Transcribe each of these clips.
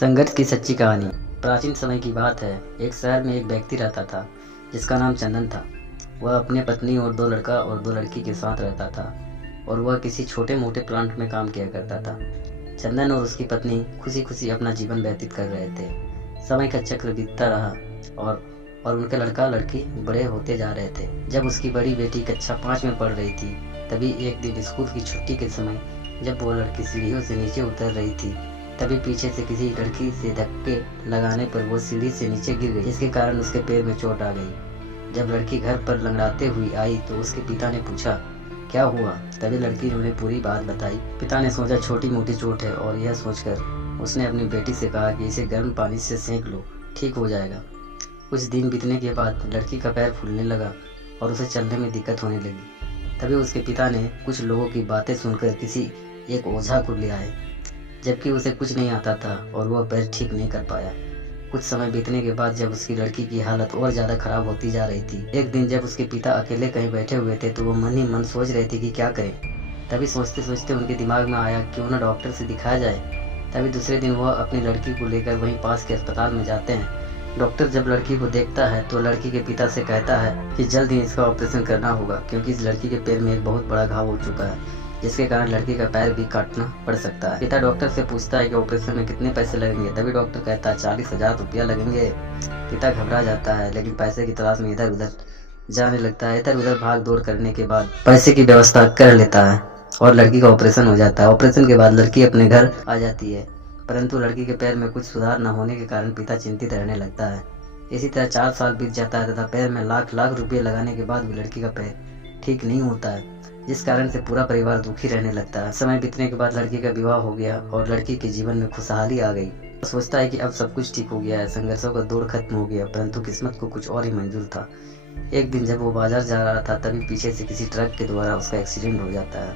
संघर्ष की सच्ची कहानी। प्राचीन समय की बात है। एक शहर में एक व्यक्ति रहता था जिसका नाम चंदन था। वह अपनी पत्नी और दो लड़का और दो लड़की के साथ रहता था और वह किसी छोटे मोटे प्लांट में काम किया करता था। चंदन और उसकी पत्नी खुशी खुशी अपना जीवन व्यतीत कर रहे थे। समय का चक्र बीतता रहा और उनके लड़का लड़की बड़े होते जा रहे थे। जब उसकी बड़ी बेटी कक्षा 5 में पढ़ रही थी, तभी एक दिन स्कूल की छुट्टी के समय जब वो लड़की सीढ़ियों से नीचे उतर रही थी, तभी पीछे से किसी लड़की से धक्के लगाने पर वो सीढ़ी से नीचे गिर गई, जिसके कारण उसके पैर में चोट आ गई। जब लड़की घर पर लंगड़ाते हुई आई तो उसके पिता ने पूछा, क्या हुआ? तभी लड़की ने उन्हें पूरी बात बताई। पिता ने सोचा छोटी मोटी चोट है और यह सोचकर उसने अपनी बेटी से कहा कि इसे गर्म पानी से सेंक लो, ठीक हो जाएगा। कुछ दिन बीतने के बाद लड़की का पैर फूलने लगा और उसे चलने में दिक्कत होने लगी। तभी उसके पिता ने कुछ लोगों की बातें सुनकर किसी एक ओझा को ले आए, जबकि उसे कुछ नहीं आता था और वह पैर ठीक नहीं कर पाया। कुछ समय बीतने के बाद जब उसकी लड़की की हालत और ज़्यादा खराब होती जा रही थी, एक दिन जब उसके पिता अकेले कहीं बैठे हुए थे तो वो मन ही मन सोच रहे थे कि क्या करें। तभी सोचते सोचते उनके दिमाग में आया क्यों ना डॉक्टर से दिखाया जाए। तभी दूसरे दिन वह अपनी लड़की को लेकर वहीं पास के अस्पताल में जाते हैं। डॉक्टर जब लड़की को देखता है तो लड़की के पिता से कहता है कि जल्द ही इसका ऑपरेशन करना होगा, क्योंकि इस लड़की के पैर में एक बहुत बड़ा घाव हो चुका है, जिसके कारण लड़की का पैर भी काटना पड़ सकता है। पिता डॉक्टर से पूछता है कि ऑपरेशन में कितने पैसे लगेंगे। तभी डॉक्टर कहता है 40,000 रुपया लगेंगे। पिता घबरा जाता है, लेकिन पैसे की तलाश में इधर उधर जाने लगता है। इधर उधर भाग दौड़ करने के बाद पैसे की व्यवस्था कर लेता है और लड़की का ऑपरेशन हो जाता है। ऑपरेशन के बाद लड़की अपने घर आ जाती है, परंतु लड़की के पैर में कुछ सुधार न होने के कारण पिता चिंतित रहने लगता है। इसी तरह 4 साल बीत जाता है तथा पैर में लाख लाख रुपये लगाने के बाद भी लड़की का पैर ठीक नहीं होता है, जिस कारण से पूरा परिवार दुखी रहने लगता है। समय बीतने के बाद लड़की का विवाह हो गया और लड़की के जीवन में खुशहाली आ गई। सोचता है कि अब सब कुछ ठीक हो गया है, संघर्षों का दौर खत्म हो गया, परंतु किस्मत को कुछ और ही मंजूर था। एक दिन जब वो बाजार जा रहा था, तभी पीछे से किसी ट्रक के द्वारा उसका एक्सीडेंट हो जाता है,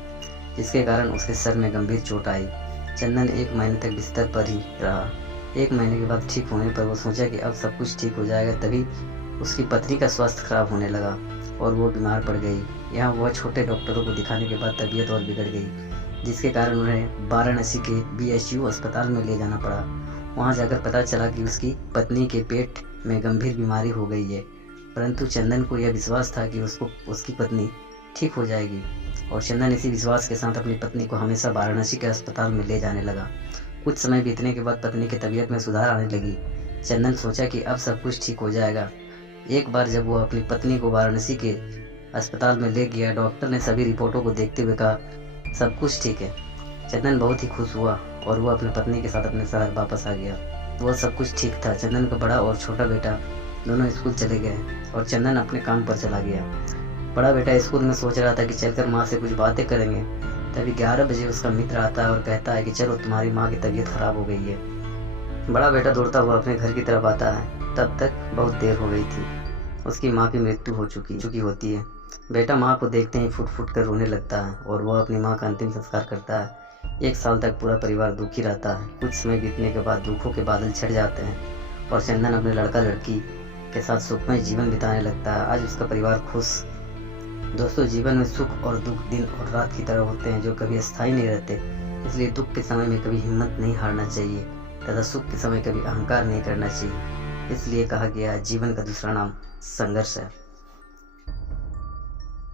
जिसके कारण उसके सर में गंभीर चोट आई। चंदन 1 महीने तक बिस्तर पर ही रहा। 1 महीने के बाद ठीक होने पर वो सोचा कि अब सब कुछ ठीक हो जाएगा। तभी उसकी पत्नी का स्वास्थ्य खराब होने लगा और वो बीमार पड़ गई। यहाँ वह छोटे डॉक्टरों को दिखाने के बाद तबीयत और बिगड़ गई, जिसके कारण उन्हें वाराणसी के BHU अस्पताल में ले जाना पड़ा। वहाँ जाकर पता चला कि उसकी पत्नी के पेट में गंभीर बीमारी हो गई है, परंतु चंदन को यह विश्वास था कि उसकी पत्नी ठीक हो जाएगी और चंदन इसी विश्वास के साथ अपनी पत्नी को हमेशा वाराणसी के अस्पताल में ले जाने लगा। कुछ समय बीतने के बाद पत्नी की तबीयत में सुधार आने लगी। चंदन सोचा कि अब सब कुछ ठीक हो जाएगा। एक बार जब वो अपनी पत्नी को वाराणसी के अस्पताल में ले गया, डॉक्टर ने सभी रिपोर्टों को देखते हुए कहा सब कुछ ठीक है। चंदन बहुत ही खुश हुआ और वो अपनी पत्नी के साथ अपने शहर वापस आ गया। वह सब कुछ ठीक था। चंदन का बड़ा और छोटा बेटा दोनों स्कूल चले गए और चंदन अपने काम पर चला गया। बड़ा बेटा स्कूल में सोच रहा था कि चलकर माँ से कुछ बातें करेंगे। तभी 11 बजे उसका मित्र आता है और कहता है कि चलो तुम्हारी माँ की तबीयत खराब हो गई है। बड़ा बेटा दौड़ता हुआ अपने घर की तरफ आता है। तब तक बहुत देर हो गई थी। उसकी माँ की मृत्यु हो चुकी होती है। बेटा माँ को देखते ही फुट फुट कर रोने लगता है और वह अपनी माँ का अंतिम संस्कार करता है। 1 साल तक पूरा परिवार दुखी रहता है। कुछ समय बीतने के बाद दुखों के बादल छट जाते हैं और चंदन अपने लड़का लड़की के साथ सुखमय जीवन बिताने लगता है। आज उसका परिवार खुश। दोस्तों, जीवन में सुख और दुख दिन और रात की तरह होते हैं, जो कभी अस्थायी नहीं रहते। इसलिए दुख के समय में कभी हिम्मत नहीं हारना चाहिए तथा सुख के समय कभी अहंकार नहीं करना चाहिए। इसलिए कहा गया है जीवन का दूसरा नाम संघर्ष है।